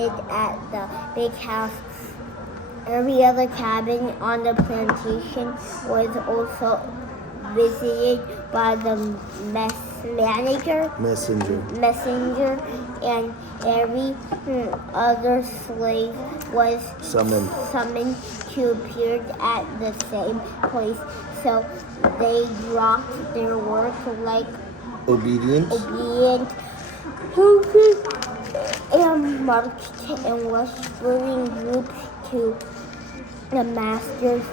at the big house. Every other cabin on the plantation was also visited by the messenger, and every other slave was summoned to appear at the same place. So they dropped their work like obedient and marched in whispering groups to the master's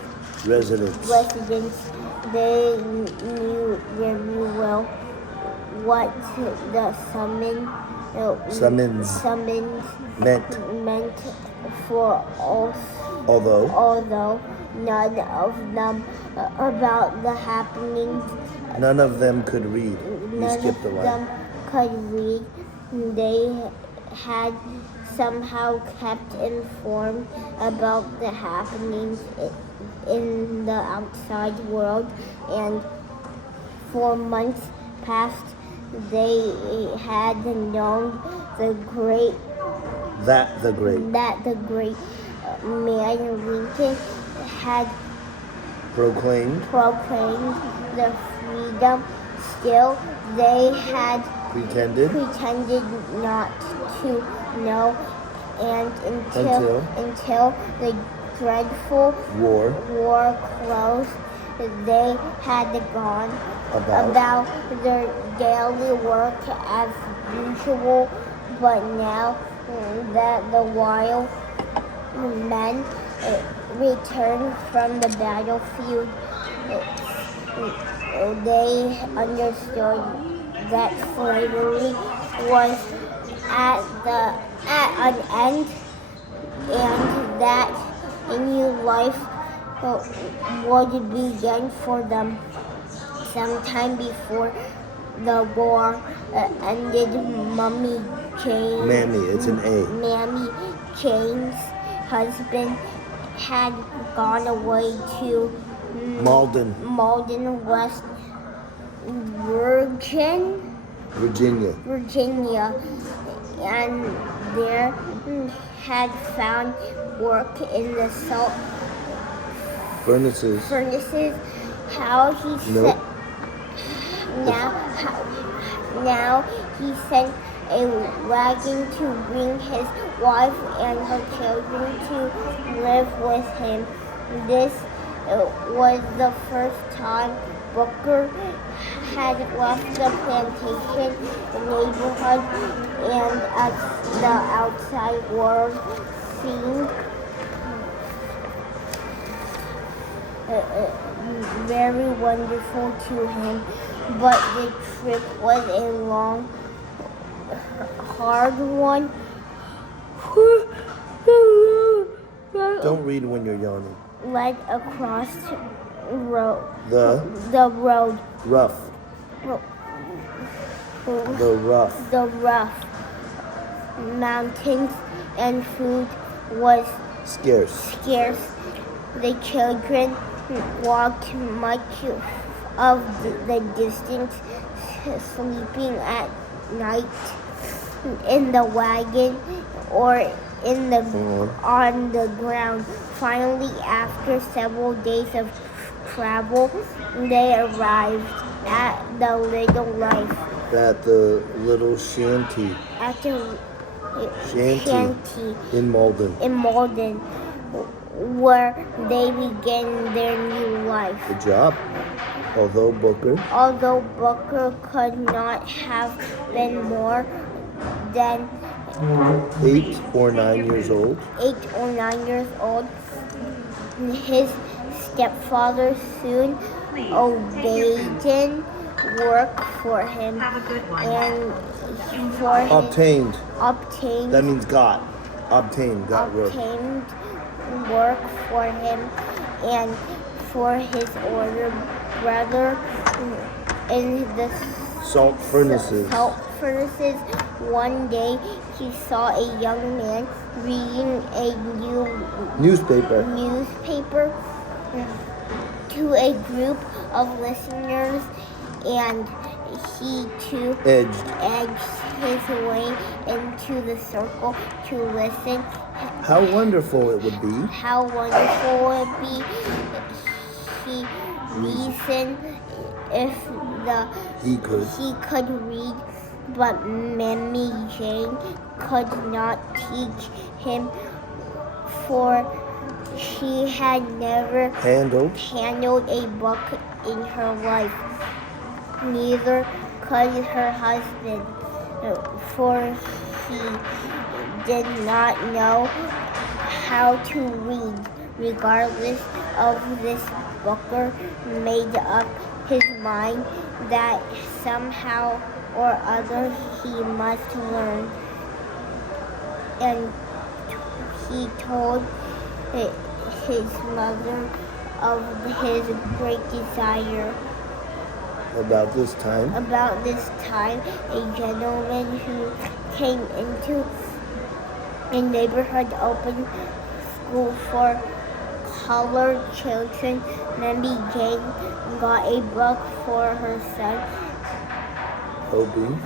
residence. They knew very well what the summons meant for us, although none of them about the happenings. None of them could read. You skipped the line. None of them could read. They had somehow kept informed about the happenings in the outside world, and for months past they had known that the great man Lincoln had proclaimed the freedom. Still, they had pretended not to know, and until the dreadful war closed, they had gone about their daily work as usual. But now that the wild men returned from the battlefield, they understood that slavery was at an end, and that a new life would begin for them. Sometime before the war ended, Mammy Jane's husband had gone away to Malden, West Virginia, and there had found work in the salt furnaces. Now he sent a wagon to bring his wife and her children to live with him. This was the first time Booker had left the plantation neighborhood, and as the outside world seemed very wonderful to him, but the trip was a long, hard one. Don't read when you're yawning. Led across the road. The rough mountains, and food was scarce. The children walked much of the distance, sleeping at night in the wagon or on the ground. Finally, after several days of travel, they arrived at the little shanty. In Malden, where they began their new life. Good job. Although Booker could not have been more than 8 or 9 years old, his stepfather soon obtained work for him, and obtained. That means got. Obtained work for him and for his older brother in the salt furnaces. One day he saw a young man reading a newspaper to a group of listeners, and he too edged his way into the circle to listen. How wonderful it would be. How wonderful it would be. He reasoned if He could. he could read, but Mammy Jane could not teach him, for she had never handled a book in her life. Neither could her husband, for he did not know how to read. Regardless of this, Booker made up his mind that somehow or other he must learn. And he told his mother of his great desire. About this time, a gentleman who came into a neighborhood opened school for colored children. Mammy Jane got a book for her son,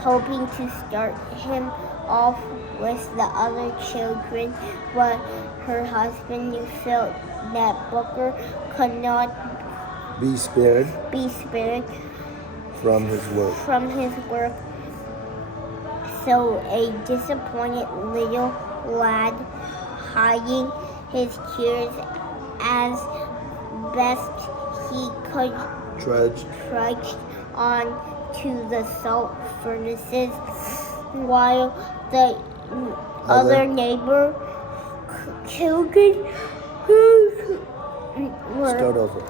hoping to start him off with the other children, but her husband felt that Booker could not be spared from his work. So a disappointed little lad, hiding his tears as best he could, trudged on to the salt furnaces, while the other neighbor children were... Start over.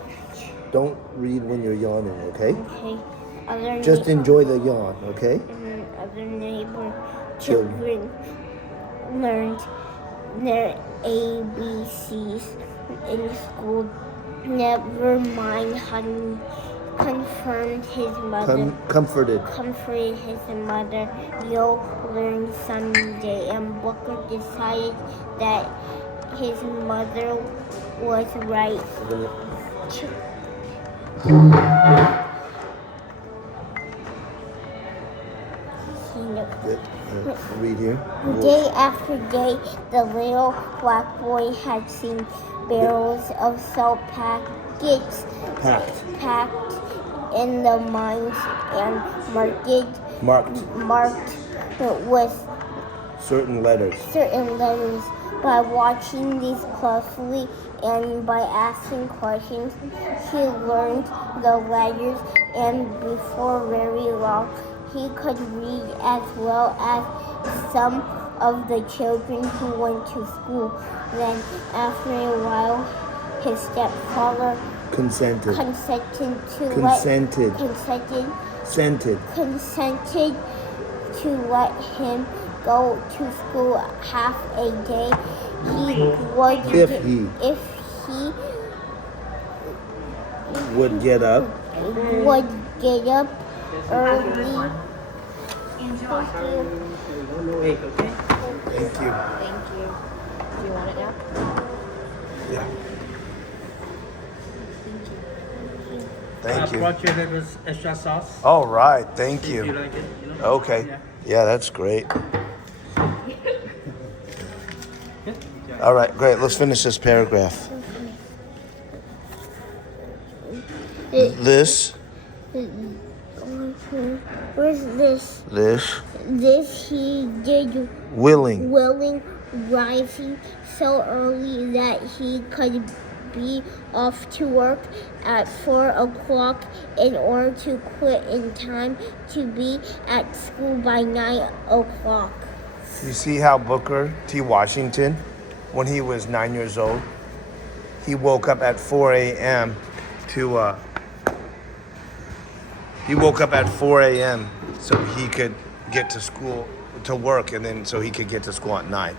Don't read when you're yawning, okay? Okay. Just enjoy the yawn, okay? Other neighbor children learned their ABCs in school. Never mind, honey, comforted his mother. You'll learn someday. And Booker decided that his mother was right. Read here. Day after day, the little black boy had seen barrels of salt packed in the mines and marked with certain letters. By watching these closely and by asking questions, he learned the letters, and before very long, he could read as well as some of the children who went to school. Then, after a while, his stepfather consented to let him go to school half a day. If he would get up early. Thank you. Thank you. Do you want it now? Yeah. Thank you. I brought you a little extra sauce. All right. Thank you. You like it? You know? Okay. Yeah, that's great. All right, great. Let's finish this paragraph. This. Where's this? This he did willing, rising so early that he could be off to work at 4 o'clock in order to quit in time to be at school by 9 o'clock. You see how Booker T. Washington, when he was 9 years old, he woke up at 4 a.m. He woke up at 4 a.m. so he could get to school, to work, and then so he could get to school at 9.